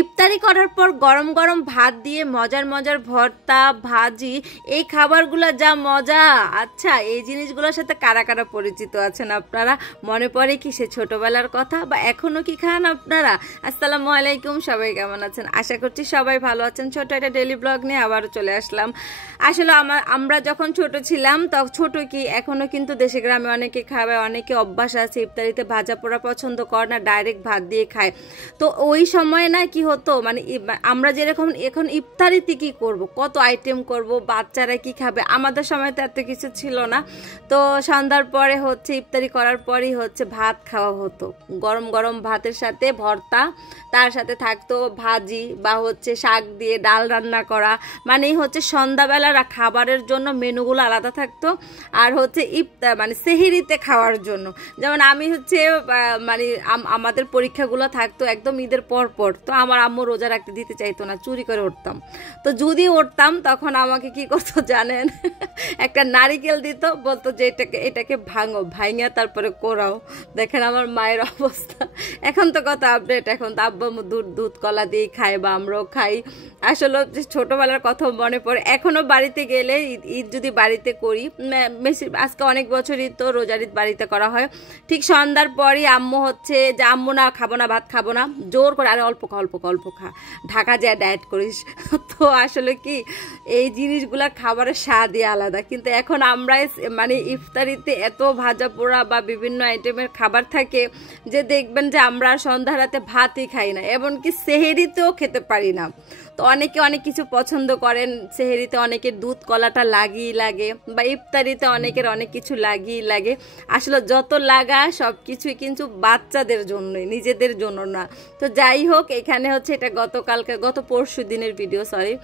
ইফতারি করার পর গরম গরম ভাত দিয়ে মজার মজার ভর্তা ভাজি এই খাবারগুলো যা মজা। আচ্ছা, এই জিনিসগুলোর সাথে কারা কারা পরিচিত আছেন আপনারা? মনে পড়ে কি সে ছোটবেলার কথা, বা এখনো কি খান আপনারা? আসসালামু আলাইকুম, সবাই কেমন আছেন? আশা করছি সবাই ভালো আছেন। ছোট একটা ডেইলি ব্লগ নিয়ে আবারও চলে আসলাম। আসলে আমরা যখন ছোট ছিলাম তখন ছোট কি এখনো কিন্তু দেশে গ্রামে অনেকে খাবে, অনেকে অভ্যাস আছে ইফতারিতে ভাজা পোড়া পছন্দ করে না, ডাইরেক্ট ভাত দিয়ে খায়। তো ওই সময় না কি হতো, মানে আমরা যেরকম এখন ইফতারিতে কি করব, কত আইটেম করব, বাচ্চারা কি খাবে, আমাদের সময় তো এত কিছু ছিল না। তো সন্ধ্যার পরে হচ্ছে ইফতারি করার পরই হচ্ছে ভাত খাওয়া হতো, গরম গরম ভাতের সাথে ভর্তা, তার সাথে থাকতো ভাজি বা হচ্ছে শাক দিয়ে ডাল রান্না করা। মানে হচ্ছে সন্ধ্যাবেলার খাবারের জন্য মেনুগুলো আলাদা থাকতো, আর হচ্ছে মানে সেহরিতে খাওয়ার জন্য। যেমন আমি হচ্ছে মানে আমাদের পরীক্ষাগুলো থাকতো একদম ঈদের পর পর, তো আমার আম্মু রোজা রাখতে দিতে চাইতো না, চুরি করে উঠতাম। তো যদি উঠতাম তখন আমাকে কি করতো জানেন? একটা নারিকেল দিত, বলতো যে এটাকে ভাঙা তারপরে কোরাও। দেখেন আমার মায়ের অবস্থা। এখন তো কত আপডেট, এখন তো আব্বা দুধ কলা দিয়ে খায় বা আমরাও খাই। আসলে ছোটবেলার কথা মনে পড়ে। এখনো বাড়িতে গেলে ঈদ যদি বাড়িতে করি, বেশি আজকে অনেক বছরই তো রোজার ঈদ বাড়িতে করা হয়, ঠিক সন্ধ্যার পরই আম্মু হচ্ছে যে আম্মু না খাবো না, ভাত খাবো না, জোর করে আরে অল্প খা, ঢাকা যায় ডায়েট করিস। তো আসলে কি এই জিনিসগুলা খাবারের স্বাদই আলাদা। কিন্তু এখন আমরা মানে ইফতারিতে এত ভাজা পোড়া বা বিভিন্ন আইটেমের খাবার থাকে যে দেখবেন যে আমরা সন্ধ্যা রাতে ভাতই খাই না, এমনকি সেহেরিতেও খেতে পারি না। তো অনেকে অনেক কিছু পছন্দ করেন, সেহেরিতে অনেকের দুধ কলাটা লাগে বা ইফতারিতে অনেকের অনেক কিছু লাগে। আসলে যত লাগা সব কিছুই কিন্তু বাচ্চাদের জন্যই, নিজেদের জন্য না। তো যাই হোক, এখানে হচ্ছে এটা গত পরশু দিনের ভিডিও, সরি।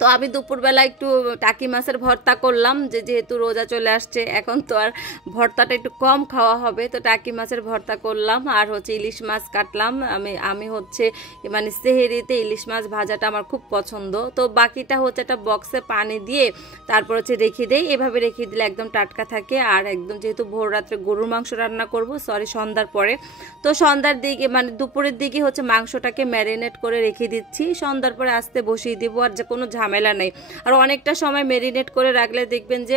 তো আমি দুপুরবেলা একটু টাকি মাছের ভর্তা করলাম, যেহেতু রোজা চলে আসছে, এখন তো আর ভর্তাটা একটু কম খাওয়া হবে, তো টাকি মাছের ভর্তা করলাম। আর হচ্ছে ইলিশ মাছ কাটলাম। আমি হচ্ছে মানে সেহেরিতে ইলিশ মাছ ভাজাটা আমার খুব পছন্দ। তো বাকিটা হচ্ছে একটা বক্সে পানি দিয়ে তারপর হচ্ছে রেখে দেই। এভাবে রেখে দিলে একদম টাটকা থাকে। আর একদম যেহেতু ভোর রাত্রে গরুর মাংস রান্না করব, সন্ধ্যার পরে, তো সন্ধ্যার দিকে মানে দুপুরের দিকে হচ্ছে মাংসটাকে ম্যারিনেট করে রেখে দিচ্ছি, সন্ধ্যার পরে আস্তে বসিয়ে দিব। আর যে কোনো ঝামেলা নেই। আর অনেকটা সময় মেরিনেট করে রাখলে দেখবেন যে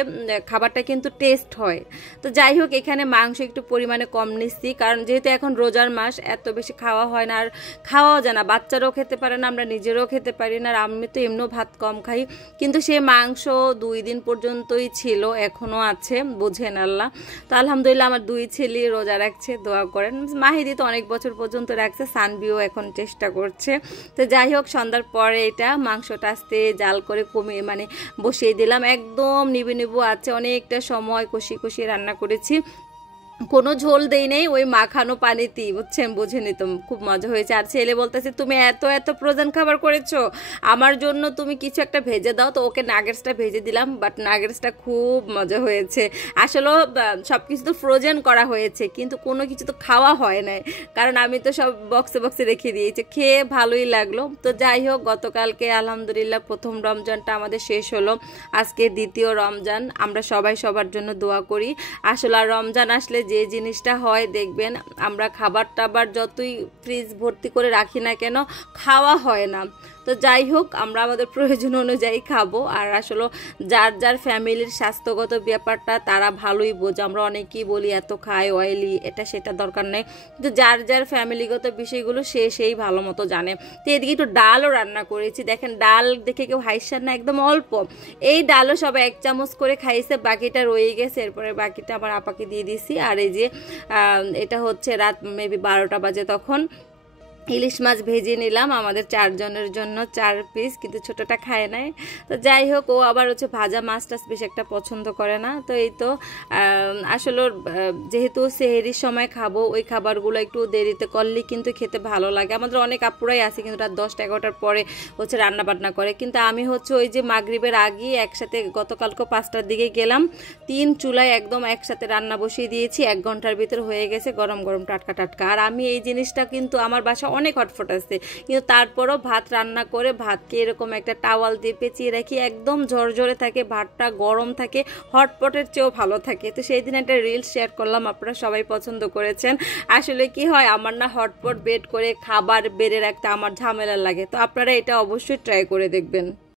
খাবারটা কিন্তু টেস্ট হয়। তো যাই হোক, এখানে মাংস একটু পরিমাণে কম নিচ্ছি, কারণ যেহেতু এখন রোজার মাস, এত বেশি খাওয়া হয় না, আর খাওয়াও যায় না, বাচ্চারাও খেতে পারে না, আমরা নিজেরাও খেতে পারি না। আর আমি তো এমনিও ভাত কম খাই, কিন্তু সে মাংস 2 দিন পর্যন্তই ছিল, এখনও আছে, বুঝেন আল্লাহ। তো আলহামদুলিল্লাহ আমার 2 ছেলে রোজা রাখছে, দোয়া করেন। মাহিদি তো অনেক বছর পর্যন্ত রাখছে, সানবিও এখন চেষ্টা করছে। তো যাই হোক, সন্ধ্যার পরে এটা মাংসটা আস্তে জাল করে কমিয়ে মানে বসিয়ে দিলাম, একদম নিবু আছে। অনেকটা সময় কষিয়ে রান্না করেছি, কোনো ঝোল দেই নেই, ওই মাখানো পানিতেই, বুঝছেন, বুঝে নিতাম। খুব মজা হয়েছে। আর ছেলে বলতেছে তুমি এত ফ্রোজেন খাবার করেছো, আমার জন্য তুমি কিছু একটা ভেজে দাও। তো ওকে নাগেটসটা ভেজে দিলাম, বাট নাগেটসটা খুব মজা হয়েছে। আসলে সব কিছু তো ফ্রোজেন করা হয়েছে, কিন্তু কোনো কিছু তো খাওয়া হয় নাই, কারণ আমি তো সব বক্সে রেখে দিয়েছি। খেয়ে ভালোই লাগলো। তো যাই হোক, গতকালকে আলহামদুলিল্লাহ প্রথম রমজানটা আমাদের শেষ হলো, আজকে দ্বিতীয় রমজান। আমরা সবাই সবার জন্য দোয়া করি। আসলে আর রমজান আসলে যে জিনিসটা হয় দেখবেন, আমরা খাবার টাবার যতই ফ্রিজ ভর্তি করে রাখি না কেন, খাওয়া হয় না। তো যাই হোক, আমরা আমাদের প্রয়োজন অনুযায়ী খাবো। আর আসলে যার ফ্যামিলির স্বাস্থ্যগত ব্যাপারটা তারা ভালোই বোঝে। আমরা অনেকেই বলি এত খায়, অয়েলি, এটা সেটা দরকার নেই, কিন্তু যার ফ্যামিলিগত বিষয়গুলো সেই ভালো মতো জানে। তো এদিকে একটু ডালও রান্না করেছি। দেখেন, ডাল দেখে কেউ হাইসার না, একদম অল্প। এই ডালও সবাই 1 চামচ করে খাইছে, বাকিটা রয়ে গেছে, এরপরে বাকিটা আমার আপাকে দিয়ে দিছি। আর এই যে এটা হচ্ছে রাত মেবি 12টা বাজে, তখন ইলিশ মাছ ভেজে নিলাম আমাদের 4 জনের জন্য, 4 পিস, কিন্তু ছোটটা খায় নাই। তো যাই হোক, ও আবার হচ্ছে ভাজা মাছটা বেশ একটা পছন্দ করে না। তো এই তো আসলে যেহেতু সেহেরির সময় খাবো, ওই খাবারগুলো একটু দেরিতে করলে কিন্তু খেতে ভালো লাগে। আমাদের অনেক আপুরাই আছে কিন্তু রাত 10টা-11টার পরে হচ্ছে রান্না বান্না করে, কিন্তু আমি হচ্ছে ওই যে মাগরিবের আগে একসাথে, গতকালকে 5টার দিকে গেলাম, 3 চুলায় একদম একসাথে রান্না বসিয়ে দিয়েছি, 1 ঘন্টার ভিতর হয়ে গেছে, গরম গরম টাটকা। আর আমি এই জিনিসটা কিন্তু আমার বাসা অনেক হটপট আছে, কিন্তু তারপরও ভাত রান্না করে ভাতকে এরকম একটা টাওয়াল দিয়ে পেঁচিয়ে রাখি, একদম ঝরঝরে থাকে, ভাতটা গরম থাকে, হটপটের চেয়েও ভালো থাকে। তো সেই দিন একটা রিলস শেয়ার করলাম, আপনারা সবাই পছন্দ করেছেন। আসলে কি হয়, আমার না হটপট বের করে খাবার বেড়ে রাখতে আমার ঝামেলা লাগে, তো আপনারা এটা অবশ্যই ট্রাই করে দেখবেন।